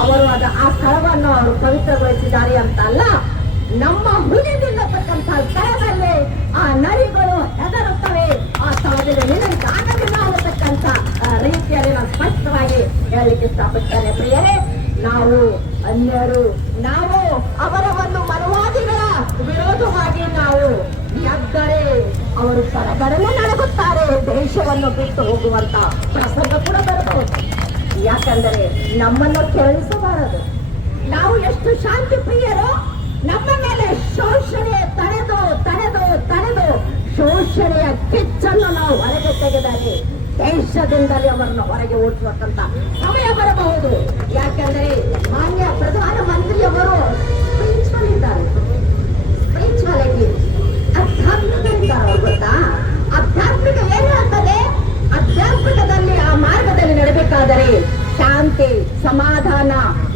ಅವರು ಆ ಸ್ಥಳವನ್ನು ಅವರು ಪವಿತ್ರಗೊಳಿಸಿದ್ದಾರೆ ಅಂತ ಅಲ್ಲ, ನಮ್ಮ ಹುಲಿ ನಿಲ್ಲತಕ್ಕಂಥ ಸ್ಥಳದಲ್ಲಿ ಆ ನರಿಗಳು ಹೆದರುತ್ತವೆ, ಆ ಸ್ಥಳದಲ್ಲಿ ನಿಲ್ಲಕ್ಕಾಗಲಿಲ್ಲ ಅನ್ನತಕ್ಕಂಥ ರೀತಿಯಲ್ಲಿ ನಾನು ಸ್ಪಷ್ಟವಾಗಿ ಹೇಳಲಿಕ್ಕೆ ಇಷ್ಟಪಡ್ತೇನೆ. ಪ್ರಿಯರೇ, ನಾವು ಅನ್ಯರು, ನಾವು ಅವರ ಒಂದು ಮನವಾದಿಗಳ ವಿರೋಧವಾಗಿ ನಾವು ಎದ್ದರೆ ಅವರು ಸರಗರನೆ ನಡಗುತ್ತಾರೆ, ದೇಶವನ್ನು ಬಿಟ್ಟು ಹೋಗುವಂತ ಪ್ರಸಂಗ ಕೂಡ ಬರಬಹುದು. ಯಾಕಂದರೆ ನಮ್ಮನ್ನು ಕೆರಳಿಸಬಾರದು. ನಾವು ಎಷ್ಟು ಶಾಂತಿ ಪ್ರಿಯರು, ನಮ್ಮ ಮೇಲೆ ಶೋಷಣೆ ತಡೆದು ತಡೆದು ತಡೆದು ಶೋಷಣೆಯ ಕಿಚ್ಚನ್ನು ನಾವು ಹೊರಗೆ ತೆಗೆದರೆ ದೇಶದಿಂದಲೇ ಅವರನ್ನು ಹೊರಗೆ ಓಡಿಸುವಂತ ಸಮಯ ಬರಬಹುದು. ಯಾಕಂದರೆ ಮಾನ್ಯ ಪ್ರಧಾನ ಮಂತ್ರಿಯವರು ಸ್ಪಿರಿಚುವಲ್ ಇದ್ದಾರೆ, ಸ್ಪಿರಿಚುವಾಲಿಟಿ ಆಧ್ಯಾತ್ಮಿಕರಿದ್ದಾರೆ. ಗೊತ್ತಾ, ಆಧ್ಯಾತ್ಮಿಕ ಏನು ಹೇಳ್ತದೆ? ಆಧ್ಯಾತ್ಮಿಕದಲ್ಲಿ ಆ ಮಾರ್ಗದಲ್ಲಿ ನಡೆಬೇಕಾದರೆ ಶಾಂತಿ, ಸಮಾಧಾನ,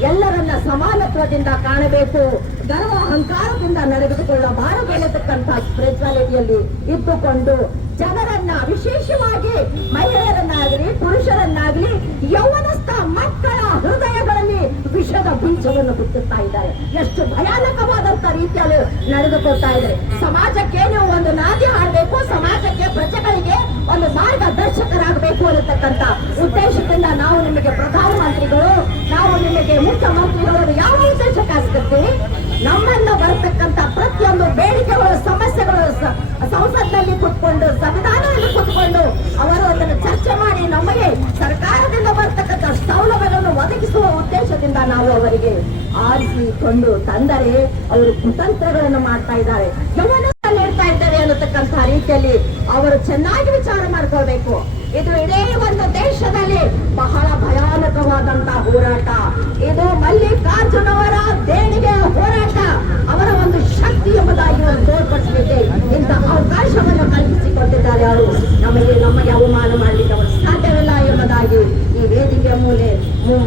ಎಲ್ಲರನ್ನ ಸಮಾನತ್ವದಿಂದ ಕಾಣಬೇಕು, ಗರ್ವ ಅಹಂಕಾರದಿಂದ ನಡೆದುಕೊಳ್ಳಬಾರದು ಎನ್ನತಕ್ಕಂಥ ಸ್ಪಿರಿಚುವಾಲಿಟಿಯಲ್ಲಿ ಇದ್ದುಕೊಂಡು ಜನರನ್ನ, ವಿಶೇಷವಾಗಿ ಮಹಿಳೆಯರನ್ನಾಗಲಿ ಪುರುಷರನ್ನಾಗಲಿ ಯೌವನಸ್ಥ ಮಕ್ಕಳ ಹೃದಯಗಳಲ್ಲಿ ವಿಷದ ಬೀಜವನ್ನು ಬಿತ್ತುತ್ತಾ ಇದ್ದಾರೆ. ಎಷ್ಟು ಭಯಾನಕವಾದಂತ ರೀತಿಯಲ್ಲಿ ನಡೆದುಕೊಳ್ತಾ ಇದ್ದಾರೆ. ಸಮಾಜಕ್ಕೆ ನೀವು ಒಂದು ನಾದಿ ಹಾಡಬೇಕು, ಸಮಾಜಕ್ಕೆ ಪ್ರಜೆಗಳಿಗೆ ಒಂದು ಮಾರ್ಗದರ್ಶಕರಾಗಬೇಕು ಅನ್ನತಕ್ಕಂಥ ಉದ್ದೇಶದಿಂದ ನಾವು ನಿಮಗೆ ಪ್ರಧಾನಮಂತ್ರಿಗಳು, ನಾವು ನಿಮಗೆ ಮುಖ್ಯಮಂತ್ರಿಗಳು ಯಾವ ಉದ್ದೇಶಕ್ಕಾಗ್ತೀವಿ? ನಮ್ಮನ್ನ ಬರತಕ್ಕಂಥ ಪ್ರತಿಯೊಂದು ಬೇಡಿಕೆಗಳು, ಸಮಸ್ಯೆಗಳು ಸಂಸತ್ನಲ್ಲಿ ಕೂತ್ಕೊಂಡು, ಸಂವಿಧಾನದಲ್ಲಿ ಕೂತ್ಕೊಂಡು ಅವರು ಅದನ್ನು ಚರ್ಚೆ ಮಾಡಿ ನಮಗೆ ಸರ್ಕಾರದಿಂದ ಬರತಕ್ಕಂಥ ಸೌಲಭ್ಯಗಳನ್ನು ಒದಗಿಸುವ ಉದ್ದೇಶದಿಂದ ನಾವು ಅವರಿಗೆ ಆರಿಸಿಕೊಂಡು ತಂದರೆ ಅವರು ಕುತಂತ್ರಗಳನ್ನು ಮಾಡ್ತಾ ಇದ್ದಾರೆ, ಯೌವನಸ್ಥ ನೀಡ್ತಾ ಇದ್ದಾರೆ ಅನ್ನತಕ್ಕಂಥ ರೀತಿಯಲ್ಲಿ ಅವರು ಚೆನ್ನಾಗಿ ವಿಚಾರ ಮಾಡ್ಕೊಳ್ಬೇಕು. ಇದು ಇಡೀ ಒಂದು ದೇಶದಲ್ಲಿ ಬಹಳ ಭಯಾನಕವಾದಂತಹ ಹೋರಾಟ. ಇದು ಮಲ್ಲಿಕಾರ್ಜುನ ಅವರ ದೇಣಿಗೆ ಹೋರಾಟ, ಅವರ ಒಂದು ಶಕ್ತಿ ಎಂಬುದಾಗಿ ತೋರ್ಪಡಿಸಲಿಕ್ಕೆ ಇಂಥ ಅವಕಾಶವನ್ನು ಕಲ್ಪಿಸಿಕೊಟ್ಟಿದ್ದಾರೆ. ಅವರು ನಮಗೆ ಅವಮಾನ ಮಾಡಲಿಕ್ಕೆ ಅವರು ಸಾಧ್ಯವಿಲ್ಲ ಎಂಬುದಾಗಿ ಈ ವೇದಿಕೆಯ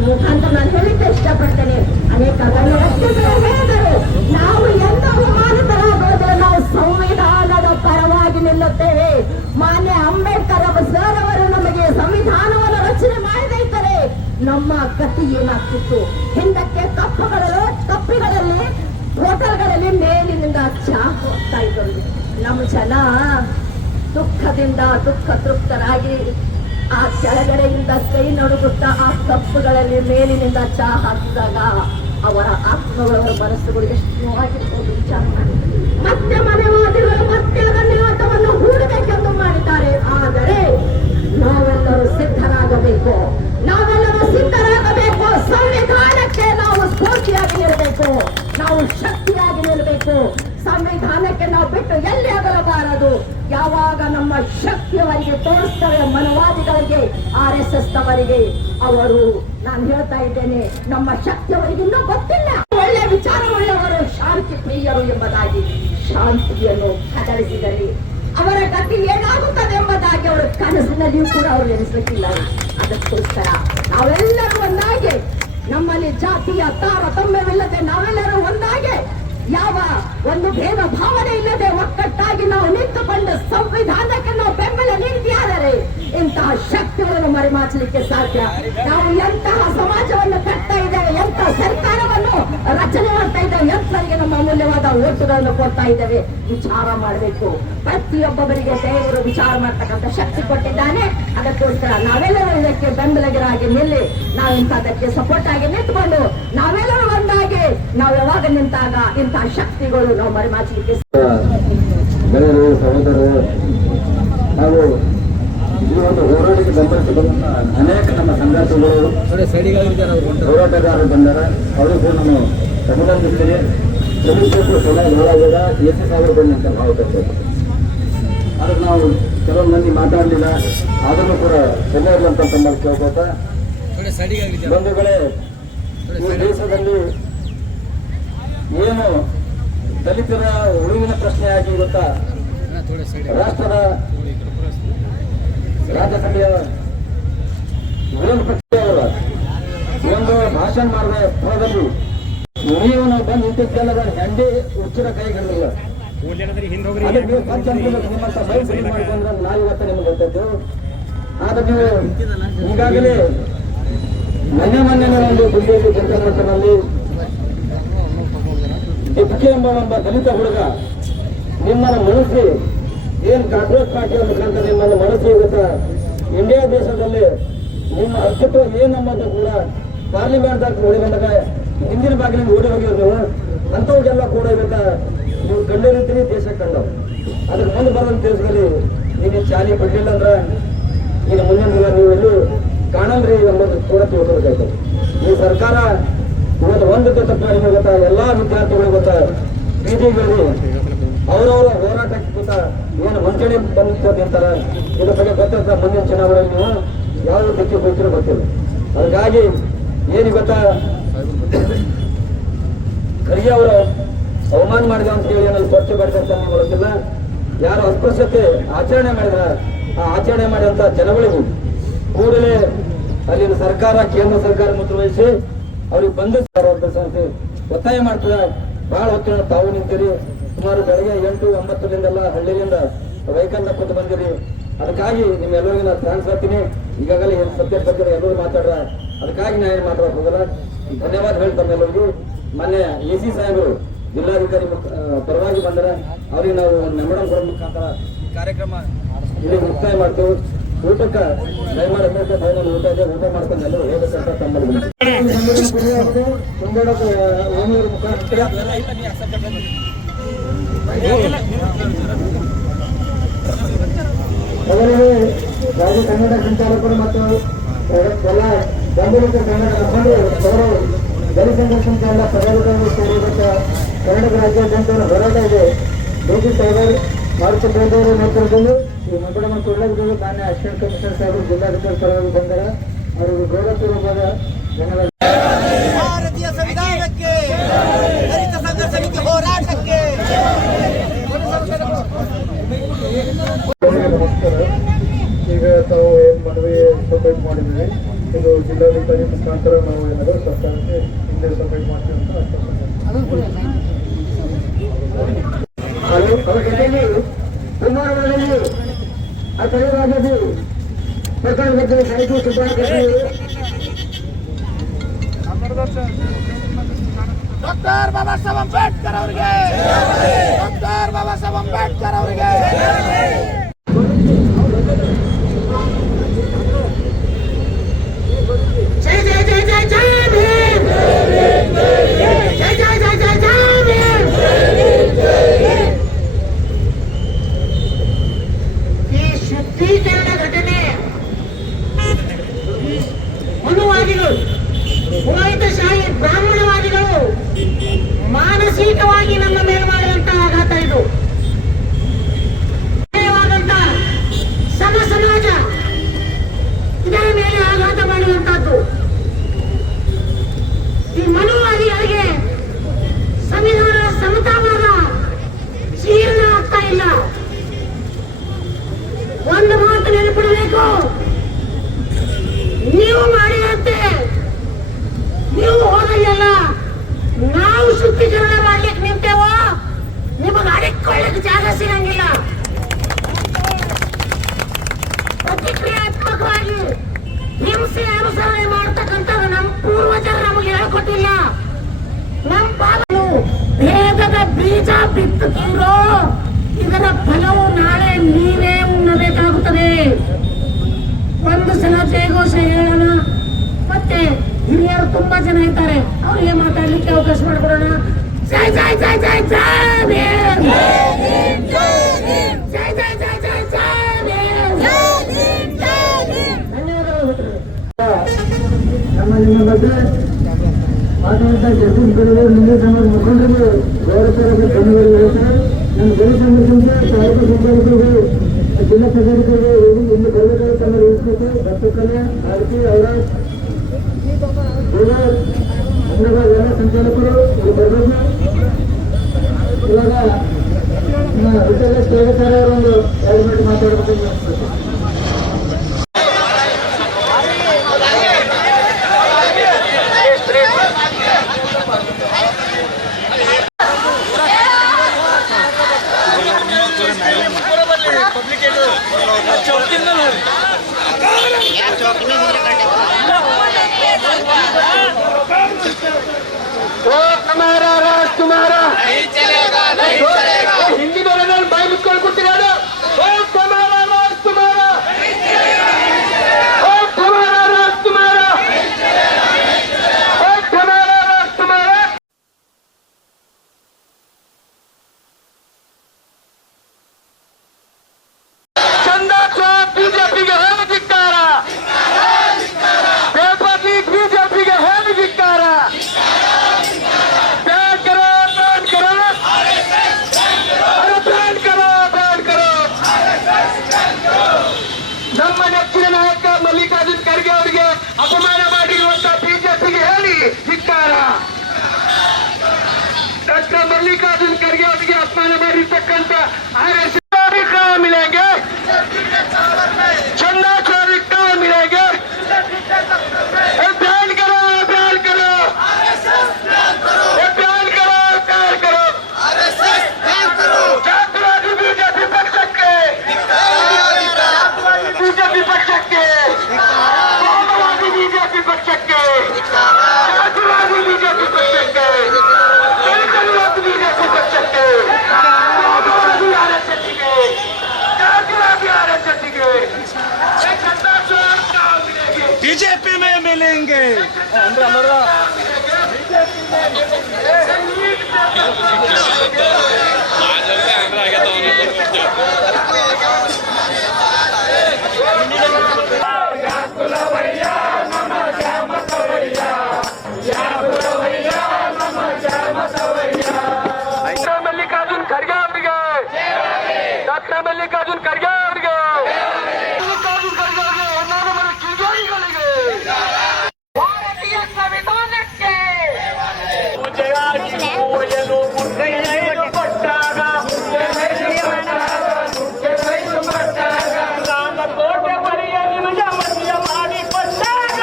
ಮುಖಾಂತರ ನಾನು ಹೇಳಿಕ್ಕೆ ಇಷ್ಟಪಡ್ತೇನೆ. ಅನೇಕ ಹೇಳಿದರು, ನಾವು ಎಂತ ಅವಮಾನಿತರಾಗೋದ್ರೆ ನಾವು ಸಂವಿಧಾನದ ಪರವಾಗಿ ನಿಲ್ಲುತ್ತೇವೆ. ಮಾನ್ಯ ಅಂಬೇಡ್ಕರ್ ಸರ್ ಅವರು ನಮಗೆ ಸಂವಿಧಾನವನ್ನು ರಚನೆ ಮಾಡದೇ ಇದ್ದರೆ ನಮ್ಮ ಗತಿ ಏನಾಗ್ತಿತ್ತು? ಹಿಂದಕ್ಕೆ ಕಪ್ಪುಗಳಲ್ಲಿ ಹೋಟೆಲ್ಗಳಲ್ಲಿ ಮೇಲಿನಿಂದ ಚಹಾ ಹೋಗ್ತಾ ಇದ್ದರು. ನಮ್ಮ ಜನ ದುಃಖದಿಂದ ದುಃಖ ತೃಪ್ತರಾಗಿ ಆ ಕೆಳಗಡೆಯಿಂದ ಕೈ ನಡುಗುತ್ತಾ ಆ ಕಪ್ಪುಗಳಲ್ಲಿ ಮೇಲಿನಿಂದ ಚಹಾ ಹಾಕಿದಾಗ ಅವರ ಆತ್ಮಗಳ ಮನಸ್ಸುಗಳು ಎಷ್ಟು ನೋವಾಗಿರ್ಬೋದು ವಿಚಾರ ಮಾಡಿ. ಮತ್ತೆ ಮನೆವಾದಿಗಳು ಮತ್ತೆ ಅದನ್ನು ಹೂಡಬೇಕೆಂದು ಮಾಡಿದ್ದಾರೆ. ಆದರೆ ನಾವೆಲ್ಲರೂ ಸಿದ್ಧರಾಗಬೇಕು, ನಾವೆಲ್ಲರೂ ಸಿದ್ಧರಾಗಬೇಕು. ಸಂವಿಧಾನಕ್ಕೆ ನಾವು ಸ್ಫೂರ್ತಿಯಾಗಿ ನಿಲ್ಲಬೇಕು, ನಾವು ಶಕ್ತಿಯಾಗಿ ನಿಲ್ಲಬೇಕು. ಸಂವಿಧಾನಕ್ಕೆ ನಾವು ಬಿಟ್ಟು ಎಲ್ಲಿ ಆಗಲಬಾರದು. ಯಾವಾಗ ನಮ್ಮ ಶಕ್ತಿಯವರಿಗೆ ತೋರಿಸ್ತವೆ ಮನವಾದಿಗಳಿಗೆ, RSS ನವರಿಗೆ, ಅವರು, ನಾನು ಹೇಳ್ತಾ ಇದ್ದೇನೆ, ನಮ್ಮ ಶಕ್ತಿಯವರಿಗೆ ಇನ್ನೂ ಗೊತ್ತಿಲ್ಲ. ಒಳ್ಳೆ ವಿಚಾರವುಳ್ಳವರು ಶಾಂತಿ ಪ್ರಿಯರು ಎಂಬುದಾಗಿ ಶಾಂತಿಯನ್ನು ಕದಲಿಸಿದರೆ ಅವರ ಗತಿ ಏನಾಗುತ್ತದೆ ಎಂಬುದಾಗಿ ಅವರ ಕನಸಿನಲ್ಲಿಯೂ ಕೂಡ ಅವರು ಎನಿಸಲಿಕ್ಕಿಲ್ಲ. ಅದಕ್ಕೋಸ್ಕರ ನಾವೆಲ್ಲರೂ ಒಂದಾಗಿ, ನಮ್ಮಲ್ಲಿ ಜಾತಿಯ ತಾರತಮ್ಯವಿಲ್ಲದೆ ನಾವೆಲ್ಲರೂ ಒಂದಾಗಿ, ಯಾವ ಒಂದು ಭೇದ ಭಾವನೆ ಇಲ್ಲದೆ ಒಕ್ಕಟ್ಟಾಗಿ ನಾವು ನಿಂತುಕೊಂಡು ಸಂವಿಧಾನಕ್ಕೆ ನಾವು ಬೆಂಬಲ ನೀಡಿಯಾದರೆ ಇಂತಹ ಶಕ್ತಿಗಳನ್ನು ಮರೆಮಾಚಲಿಕ್ಕೆ ಸಾಧ್ಯ. ನಾವು ಎಂತಹ ಸಮಾಜವನ್ನು ಕಟ್ತಾ ಇದ್ದೇವೆ, ಎಂತಹ ಸರ್ಕಾರವನ್ನು ರಚನೆ ಮಾಡ್ತಾ ಇದ್ದೇವೆ, ಎಂತರಿಗೆ ನಮ್ಮ ಅಮೂಲ್ಯವಾದ ಓಟುಗಳನ್ನು ಕೊಡ್ತಾ ಇದ್ದೇವೆ. ವಿಚಾರ ಮಾಡಬೇಕು. ಪ್ರತಿಯೊಬ್ಬರಿಗೆ ದೇವರು ವಿಚಾರ ಮಾಡ್ತಕ್ಕಂಥ ಶಕ್ತಿ ಕೊಟ್ಟಿದ್ದಾನೆ. ಅದಕ್ಕೋಸ್ಕರ ನಾವೆಲ್ಲರೂ ಇದಕ್ಕೆ ಬೆಂಬಲಿಗರಾಗಿ ನಿಲ್ಲಿ, ನಾವು ಇಂಥದಕ್ಕೆ ಸಪೋರ್ಟ್ ಆಗಿ ನಿಂತುಕೊಂಡು ನಾವೆಲ್ಲರೂ ಒಂದಾಗಿ ನಾವು ಯಾವಾಗ ನಿಂತಾಗ ಇಂತಹ ಶಕ್ತಿಗಳು ನಾವು ಮರೆಮಾಚಲಿಕ್ಕೆ ಗೆಳೆಯರು, ಸಹೋದರರು, ನಾವು ಈ ಒಂದು ಹೋರಾಟಕ್ಕೆ ಬೆಂಬಲಿಸಿದಂತ ಅನೇಕ ನಮ್ಮ ಸಂಘರ್ಷಗಳು ಹೋರಾಟಗಾರರು ಬಂದಾರ. ಅವರು ಕೂಡ ನಾನು ಅಭಿನಂದಿಸ್ತೀನಿ. ಪೊಲೀಸರು ಸಲಹೆ ನೋಡಾಗ $80,000 ಅಂತ ಭಾವಿಸ್ತೇವೆ. ಅದಕ್ಕೆ ನಾವು ಕೆಲವೊಂದು ಮಂದಿ ಮಾತಾಡಲಿಲ್ಲ, ಆದರೂ ಕೂಡ ಸಲಹೆ ಇರುವಂತ ತಮ್ಮಲ್ಲಿ ಕೇಳ್ಕೋತ, ಬಂಧುಗಳೇ, ಈ ದೇಶದಲ್ಲಿ ಏನು ದಲಿತರ ಉಳಿವಿನ ಪ್ರಶ್ನೆ ಆಗಿ ಗೊತ್ತಾ, ರಾಷ್ಟ್ರದ ರಾಜ್ಯಸಭೆಯ ವಿರೋಧ ಪಕ್ಷದವರ ಒಂದು ಭಾಷಣ ಮಾಡಿದ ಸ್ಥಳದಲ್ಲಿ ನೀವು ನಾವು ಬಂದು ನಿಂತಿದ್ದೆಲ್ಲದ ಹೆಂಡಿ ಹುಚ್ಚಿನ ಕೈ ಹಿಡಿದಿಲ್ಲ. ಅದಕ್ಕೆ ನೀವು ನಿಮ್ಮಂತ ಮೈ ಸರಿ ಮಾಡ್ಕೊಂಡ್ರೆ ನಾವು ಇವತ್ತು ನಿಮ್ಗೆ ಗೊತ್ತದ್ದು. ಆದ್ರೆ ನೀವು ಈಗಾಗಲೇ ಮೊನ್ನೆ ಒಂದು ಸುದ್ದಿಯಲ್ಲಿ ಜನಕಮಂಟನಲ್ಲಿ ಟಿಪ್ಕೆ ಎಂಬ ದಲಿತ ಹುಡುಗ ನಿಮ್ಮನ್ನು ಮನಸ್ಸಿ ಏನ್ ಕಾಂಗ್ರೆಸ್ ಪಾರ್ಟಿಯ ಮುಖಾಂತರ ನಿಮ್ಮನ್ನು ಮನಸ್ಸಿ ಇವತ್ತ ಇಂಡಿಯಾ ದೇಶದಲ್ಲಿ ನಿಮ್ಮ ಅಸ್ತಿತ್ವ ಏನಂಬುದು ಕೂಡ ಪಾರ್ಲಿಮೆಂಟ್ದಾಗ ಓಡಿ ಬಂದಾಗ ಹಿಂದಿನ ಬಾಗಿಲಿಂದ ಓಡಿ ಹೋಗಿದ್ರು ನೀವು ಅಂಥವ್ರಿಗೆಲ್ಲ ಕೂಡ ಇವತ್ತ ನೀವು ಕಂಡಿರ್ತೀರಿ ದೇಶ ಕಂಡವು ಅದಕ್ಕೆ ಮುಂದೆ ಬರೋದಂತ ದೇಶದಲ್ಲಿ ನೀವು ಚಾಲಿ ಬಿಡಲಿಲ್ಲ ಅಂದ್ರೆ ಈಗ ಮುಂದಿನ ದಿನ ನೀವು ಎಲ್ಲೂ ಕಾಣಲ್ರಿ ಎಂಬುದು ಕೂಡ ತಿಳ್ಕೊಬೇಕಾಯ್ತು. ಈ ಸರ್ಕಾರ ಇವತ್ತು ಒಂದು ತಪ್ಪ ನಿಮಗೆ ಗೊತ್ತಾ, ಎಲ್ಲಾ ವಿದ್ಯಾರ್ಥಿಗಳು ಗೊತ್ತಾ ಬೀದಿಗಳಲ್ಲಿ ಅವರವರ ಹೋರಾಟಕ್ಕೆ ಗೊತ್ತಾ ಏನು ಮುಂಚೂಣಿ ಬಂದು ನಿಂತಾರ. ಇದ್ರ ಬಗ್ಗೆ ಗೊತ್ತಿರ್ತ ಮುಂದಿನ ಚುನಾವಣೆಯಲ್ಲಿ ನೀವು ಯಾವ ದಿಕ್ಕಿ ಹೋಗ್ತಿರೋ ಗೊತ್ತಿಲ್ಲ. ಅದಕ್ಕಾಗಿ ಏನು ಗೊತ್ತಾ, ಖರ್ಗೆ ಅವರು ಅವಮಾನ ಮಾಡಿದ ಅಂತ ಹೇಳಿ ಏನಲ್ಲಿ ಸ್ವಚ್ಛ ಬರ್ತಂತ ಗೊತ್ತಿಲ್ಲ. ಯಾರು ಅಸ್ಪೃಶ್ಯತೆ ಆಚರಣೆ ಮಾಡಿದ್ರ ಆ ಆಚರಣೆ ಮಾಡಿದಂತ ಜನಗಳಿಗೆ ಕೂಡಲೇ ಅಲ್ಲಿನ ಸರ್ಕಾರ ಕೇಂದ್ರ ಸರ್ಕಾರ ಮುದ್ರವಹಿಸಿ ಅವ್ರಿಗೆ ಬಂದು ಸಂಸ್ಥೆ ಒತ್ತಾಯ ಮಾಡ್ತದೆ. ಬಹಳ ಹೊತ್ತಿನ ತಾವು ನಿಂತಿರಿ, ಸುಮಾರು ಬೆಳಗ್ಗೆ 8-9 ಹಳ್ಳಿಯಿಂದ ವೆಹಿಕಲ್ ಕೂತು ಬಂದಿರಿ. ಅದಕ್ಕಾಗಿ ನಿಮ್ಮೆಲ್ಲರಿಗೂ ನಾನು ಥ್ಯಾಂಕ್ಸ್ ಹೇಳ್ತೀನಿ. ಈಗಾಗಲೇ ಏನು ಸಬ್ಜೆಕ್ಟ್ ಬಗ್ಗೆ ಎಲ್ಲರೂ ಮಾತಾಡ್ರ, ಅದಕ್ಕಾಗಿ ನಾನು ಏನು ಮಾತಾಡೋಕೆ ಹೋಗಲ್ಲ. ಧನ್ಯವಾದ ಹೇಳ್ತಾರೆ ಎಲ್ಲರಿಗೂ. ಮೊನ್ನೆ AC ಸಾಹೇಬರು ಜಿಲ್ಲಾಧಿಕಾರಿ ಪರವಾಗಿ ಬಂದರೆ ಅವ್ರಿಗೆ ನಾವು ಮೆಮೊರಂ ಕೊಡೋ ಮುಖಾಂತರ ಕಾರ್ಯಕ್ರಮ ಇಲ್ಲಿ ಮುಕ್ತಾಯ ಮಾಡ್ತೇವೆ. ಊಟಕ್ಕೆ ದಯಮಾಡಿ ದಯಮಾಡಿ ಊಟ ಇದೆ, ಊಟ ಮಾಡ್ಕೊಂಡು ಎಲ್ಲರೂ ಹೋಗಬೇಕಂತ ತಮ್ಮಲ್ಲಿ ಮುಂದೋಡಕ್ಕೆ ಓಮಿಯವ್ರ ಮುಖಾಂತರ ಮೊದಲಿಗೆ ರಾಜ್ಯ ಕನ್ನಡ ಸಂಚಾಲಕರು ಮತ್ತು ಎಲ್ಲ ಬೆಂಬಲಿತ ಕನ್ನಡ ಮುಖಂಡರು ದಲಿತ ಸಂಘರ್ಷ ಎಲ್ಲ ಪದಾಧಿಕಾರಿಗಳು ಸೇರಿದಂತೆ ಕರ್ನಾಟಕ ರಾಜ್ಯಾದ್ಯಂತ ಹೋರಾಟ ಇದೆ. ಡಿ.ಸಿ. ಸಾಗರ್ ಮಾರುಕಟ್ಟೆಯವರು ನೇತೃತ್ವದಲ್ಲಿ ಈ ಮಂಗಳ ಮತ್ತು ಉಳ್ಳಾಗಡ್ಡಿ ಮಾನ್ಯ ಅಸಿಸ್ಟೆಂಟ್ ಕಮಿಷನರ್ ಸಾಹೇಬರು ಜಿಲ್ಲಾಧಿಕಾರಿ ಪರವಾಗಿ ಬಂದರೆ ಅವರಿಗೆ ಗೌರವಪೂರ್ವಕವಾದ ಧನ್ಯವಾದ. ಭಾರತೀಯ ಸಂವಿಧಾನಕ್ಕೆ, ದಲಿತ ಸಂಘ ಸಮಿತಿ ಹೋರಾಟಕ್ಕೆ ನಮಸ್ಕಾರ. ಈಗ ತಾವು ಏನು ಮನವಿ ಸಬ್ಮಿಟ್ ಮಾಡಿದ್ವಿ, ಇದು ಜಿಲ್ಲಾಧಿಕಾರಿ ಮುಖಾಂತರ ನಾವು ಏನಾದರೂ ಸರ್ಕಾರಕ್ಕೆ ಹಿಂದೆ ಸಬ್ಮಿಟ್ ಮಾಡ್ತೀವಿ ಅಂತ ಕುಮಾರದಲ್ಲಿ ಆ ತಲೆವಾದದ್ದು ಸರ್ಕಾರ ಬಗ್ಗೆ ಸಾಹಿತ್ಯ ಸುಧಾರಣೆ ಡಾಕ್ಟರ್ ಬಾಬಾ ಸಾಹೇಬ್ ಅಂಬೇಡ್ಕರ್ ಅವರಿಗೆ, ಡಾಕ್ಟರ್ ಬಾಬಾ ಸಾಹೇಬ್ ಅಂಬೇಡ್ಕರ್ ಅವರಿಗೆ. ಜೈ ಜೈ ಜೈ ಜೈ ಜೈ ಭೀಮ್, ಜೈ ಜೈ ಜೈ ಜೈ ಜೈ ಭೀಮ್. ಈ ಶುದ್ಧೀಕರಣ ಘಟನೆ ಮನುವಾದಿಗಳು, ಪುರೋಹಿತಶಾಹಿ ಬ್ರಾಹ್ಮಣವಾದಿಗಳು ಮಾನಸಿಕವಾಗಿ ನಮ್ಮ ಮೇಲೆ ಮಾಡಿದಂತಹ ಆಘಾತ ಇದು. ಸಮ ಸಮಾಜ ಇದರ ಮೇಲೆ ಆಘಾತ ಮಾಡುವಂತಹದ್ದು. ಈ ಮನುವಾದಿಗಳಿಗೆ ಸಂವಿಧಾನದ ಸಮತಾವಾದ ಜೀರ್ಣ ಆಗ್ತಾ ಇಲ್ಲ. ಒಂದು ಮಾತು ನೆನಪಿಡಬೇಕು, ನೀವು ಮಾಡಿದಂತೆ ನೀವು ಹೋದಲ್ಲ ನಾವು ಶುದ್ಧೀಕರಣ ಮಾಡ್ಲಿಕ್ಕೆ ನಿಂತೇವೋ ನಿಮಗೆ ಅಡಿಕೊಳ್ಳಿಕ್ಕೆ ಜಾಗ ಸಿಗಂಗಿಲ್ಲ. ಪ್ರತಿಕ್ರಿಯಾತ್ಮಕವಾಗಿ ಹಿಂಸೆ ಅನುಸರಣೆ ಮಾಡತಕ್ಕಂಥದ್ದು ನಮ್ಮ ಪೂರ್ವಜರು ನಮಗೆ ಹೇಳ್ಕೊಟ್ಟಿಲ್ಲ. ನಮ್ಮ ಪಾಲನು ಭೇದದ ಬೀಜ ಬಿತ್ತುತ್ತೀರೋ ಇದರ ಫಲವು ನಾಳೆ ನೀವೇ ಉಣ್ಣಬೇಕಾಗುತ್ತದೆ. ಒಂದು ಸಲ ಜಯಘೋಷ ಹೇಳೋಣ, ಮತ್ತೆ ಹಿರಿಯರು ತುಂಬಾ ಜನ ಇದ್ದಾರೆ, ಅವರಿಗೆ ಮಾತಾಡ್ಲಿಕ್ಕೆ ಅವಕಾಶ ಮಾಡಿಕೊಡೋಣ. ಜೈ ಜೈ ಜೈ ಜೈ ಜೈ ಭೀಮ್, ಜೈ ಜೈ ಜೈ ಜೈ ಜೈ ಭೀಮ್. ನಮ್ಮ ನಿಮ್ಮ ಬಗ್ಗೆ ಮಾತಾಡ್ತಾ ಜಗದೀಶ್ವರರು ನಿನ್ನೆ ಸಮಾಜ ಮುಖಂಡರು ಗೌರವಪೂರ್ವಕ ಧನ್ಯವಾದ ಹೇಳ್ತಾರೆ. ನಮ್ಮ ದಲಿತ ಸಂಘಟನೆ ಸಾಹಿತ್ಯ ಸಂಚಾಲಕರಿಗೂ ಜಿಲ್ಲಾ ಪದಾಧಿಕಾರಿಗಳು ಇಲ್ಲಿ ಬರಬೇಕಾದ ತಮ್ಮ ಇನ್ಸ್ಪೆಕ್ಟರ್ ಭಕ್ತಕಲೆ ಆರ್ತಿ ಅವರ ಎಲ್ಲ ಸಂಚಾಲಕರು ಇಲ್ಲಿ ಬರಬೇಕು. ಇವಾಗ ವಿಠಲ ಒಂದು 2 ಮಿನಿಟ್ ಮಾತಾಡಬೇಕು. ಚೌಕಿಂದ ನೋಡಿ हमारा राजकुमारा हिंदी बोले बाई मुझको कुत्तेगा हमारा राजकुमारा हमारा राजकुमारा हमारा राजकुमारा चंदा चौक बीजेपी के है धिक्कार पेपर लीक बीजेपी के है धिक्कार ನಮ್ಮ ನೆಚ್ಚಿನ ನಾಯಕ ಮಲ್ಲಿಕಾರ್ಜುನ್ ಖರ್ಗೆ ಅವರಿಗೆ ಅಪಮಾನ ಮಾಡಿರುವಂತಹ ಬಿಜೆಪಿಗೆ ಹೇಳಿ ಧಿಕ್ಕಾರ. ಡಾಕ್ಟರ್ ಮಲ್ಲಿಕಾರ್ಜುನ್ ಖರ್ಗೆ ಅವರಿಗೆ ಅಪಮಾನ ಮಾಡಿರ್ತಕ್ಕಂಥ ಮಿಲೆಂಗೆ ಚಂದಾ ಚೋರಿಕ ಮಿಲೆಂಗೆ ಬ್ಯಾನ್ ಕರೋ ಬ್ಯಾನ್ ಕರೋ ಬ್ಯಾನ್ ಕರೋ ಬ್ಯಾನ್ ಕರೋ ಜಾತಿವಾದಿ ಬಿಜೆಪಿ ಪಕ್ಷಕ್ಕೆ ಬಿಜೆಪಿ ಪಕ್ಷಕ್ಕೆ ಕೋಮುವಾದಿ ಬಿಜೆಪಿ ಪಕ್ಷಕ್ಕೆ ಜಾತಿವಾದಿ ಬಿಜೆಪಿ ಪಕ್ಷಕ್ಕೆ ದಲಿತವಾದಿ ಬಿಜೆಪಿ ಪಕ್ಷಕ್ಕೆ ಕೋಮುವಾದಿ ಆರ್ಎಸ್ಎಸ್ಗೆ ಜಾತಿವಾದಿ ಆರ್ಎಸ್ಎಸ್ಗೆ बीजेपी में मिलेंगे ಮಲ್ಲಿಕಾರ್ಜುನ್ ಖರ್ಗೆ ಅವರಿಗೆ ಡಾಕ್ಟರ್ ಮಲ್ಲಿಕಾರ್ಜುನ್ ಖರ್ಗೆ ಅವರಿಗೆ ಮಲ್ಲಿಕಾರ್ಜುನ್ ಖರ್ಗೆ ಅವರಿಗೆ ಒನ್ನಾದ ಕಿಡಿಗಳಿಗೆ ಭಾರತೀಯ ಸಂವಿಧಾನಕ್ಕೆ ಕೋಟೆ ಬರಿಯ ನಿಮಗೆ ಮಧ್ಯ ಮಾಡಿ ಕೊಟ್ಟಾಗ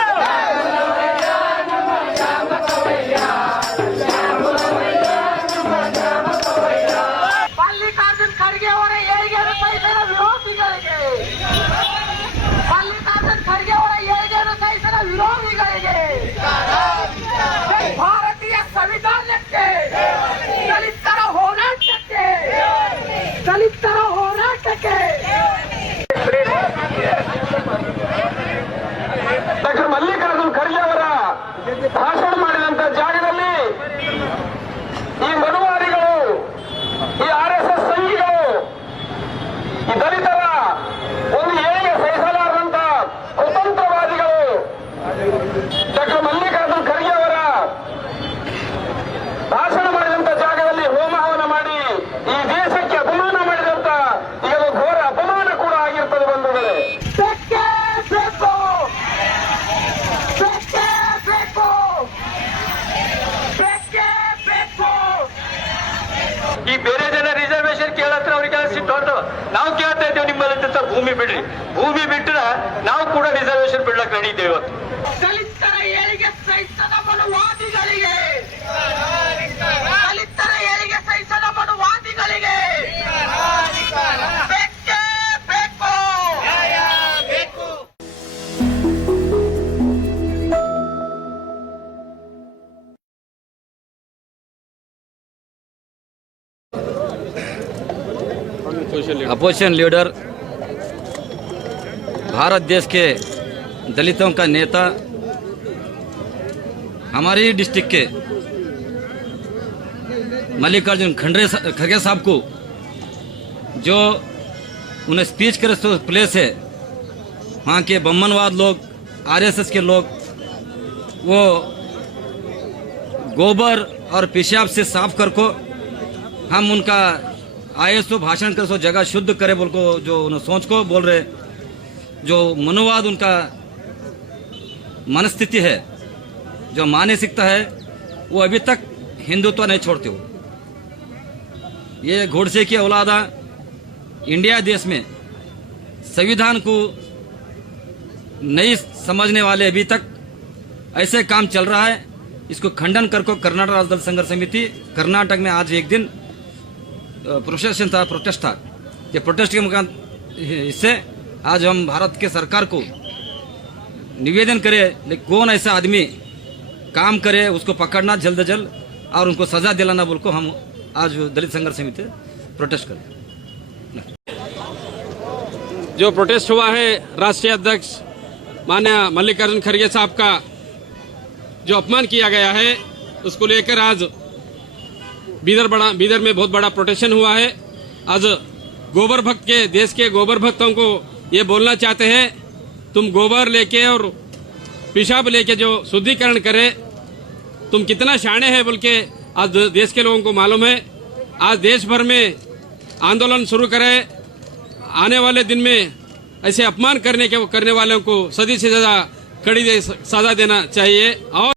ಮಲ್ಲಿಕಾರ್ಜುನ್ ಖರ್ಗೆ ಅವರ ಏಳಿಗೆಯನ್ನು ಸಹಿಸದ ವಿರೋಧಿಗಳಿಗೆ ಮಲ್ಲಿಕಾರ್ಜುನ್ ಖರ್ಗೆ ಅವರ ಏಳಿಗೆಯನ್ನು ಸಹಿಸದ ವಿರೋಧಿಗಳಿಗೆ ಭಾರತೀಯ ಸಂವಿಧಾನಕ್ಕೆ ದಲಿತರ ಹೋರಾಟಕ್ಕೆ ದಲಿತರ ಹೋರಾಟಕ್ಕೆ ಡಾಕ್ಟರ್ ಮಲ್ಲಿಕಾರ್ಜುನ್ ಖರ್ಗೆ ಅವರ ಭಾಷಣ ಮಾಡಿದಂತ ಜಾಗದಲ್ಲಿ ಈ ಮನುವಾದಿಗಳು ಈ ಆರ್ಎಸ್ಎಸ್ ಸಂಘಿಗಳು ಈ ದಲಿತರ ಒಂದು ಏಳಿಗೆ ಸಹಿಸಲಾರದಂತ ಕುತಂತ್ರವಾದಿಗಳು ಡಾಕ್ಟರ್ ಮಲ್ಲಿಕಾರ್ಜುನ್ ಖರ್ಗೆ ಅವರ ಭಾಷಣ ಮಾಡಿದಂತ ಜಾಗದಲ್ಲಿ ಹೋಮ ಹವನ ಮಾಡಿ ಈ ದೇಶಕ್ಕೆ ಅಪಮಾನ ಮಾಡಿದಂತ ಈಗ ಘೋರ ಅಪಮಾನ ಕೂಡ ಆಗಿರ್ತದೆ ಬಂಧುಗಳೇ. ಬೇಕೇ ಬೇಕು ಬೇಕೇ ಬೇಕು ಬೇಕೇ ಬೇಕು ಈ ಬೇರೆ ಜನ ರಿಸರ್ವೇಶನ್ ಕೇಳತ್ರ ಅವ್ರಿಗೆ ಸಿಟ್ಟು ಹೊರಟವ. ನಾವು ಕೇಳ್ತಾ ಇದ್ದೇವೆ ನಿಮ್ಮಲ್ಲಿ ಭೂಮಿ ಬಿಡ್ರಿ, ಭೂಮಿ ಬಿಟ್ಟರೆ ನಾವು ಕೂಡ ರಿಸರ್ವೇಶನ್ ಬಿಡ್ಲಕ್ಕೆ ರೆಡಿ ಇದ್ದೇವೆ ಇವತ್ತು. ದಲಿತರ ಏಳಿಗೆ ಸಹಿಸದ ಮನುವಾದಿಗಳಿಗೆ ದಲಿತರ ಏಳಿಗೆ ಸಹಿಸದ ಮನುವಾದಿಗಳಿಗೆ ಬೇಕೇ ಬೇಕು अपोजिशन लीडर, भारत देश के दलितों का नेता, हमारे ही डिस्ट्रिक्ट के मल्लिकार्जुन खड़गे साहब को जो उन्हें स्पीच करे तो प्लेस है, वहाँ के बम्मनवाद लोग, आरएसएस के लोग, वो गोबर और पेशाब से साफ कर को हम उनका आए सो भाषण कर सो जगह शुद्ध करे बोल को जो उन्हें सोच को बोल रहे, जो मनोवाद उनका मनस्थिति है, जो मानसिकता है, वो अभी तक हिंदुत्व नहीं छोड़ते हो। ये घोड़से की औलादा इंडिया देश में संविधान को नहीं समझने वाले अभी तक ऐसे काम चल रहा है। इसको खंडन कर को कर्नाटक राज्य दल संघर्ष समिति कर्नाटक में आज एक दिन प्रोटेस्ट था। ये प्रोटेस्ट के मुकाम इससे आज हम भारत के सरकार को निवेदन करें, लेकिन कौन ऐसा आदमी काम करे उसको पकड़ना जल्द से जल्द और उनको सजा दिलाना बोल को हम आज दलित संघर्ष समिति प्रोटेस्ट करें। जो प्रोटेस्ट हुआ है राष्ट्रीय अध्यक्ष माननीय मल्लिकार्जुन खड़गे साहब का जो अपमान किया गया है, उसको लेकर आज बीदर में बहुत बड़ा प्रोटेस्ट हुआ है। आज गोबर भक्त के देश के गोबर भक्तों को ये बोलना चाहते हैं, तुम गोबर लेके और पेशाब लेके जो शुद्धिकरण करे, तुम कितना शाणे है बोल के आज देश के लोगों को मालूम है। आज देश भर में आंदोलन शुरू करें। आने वाले दिन में ऐसे अपमान करने वालों को सदी से ज्यादा कड़ी सजा देना चाहिए। और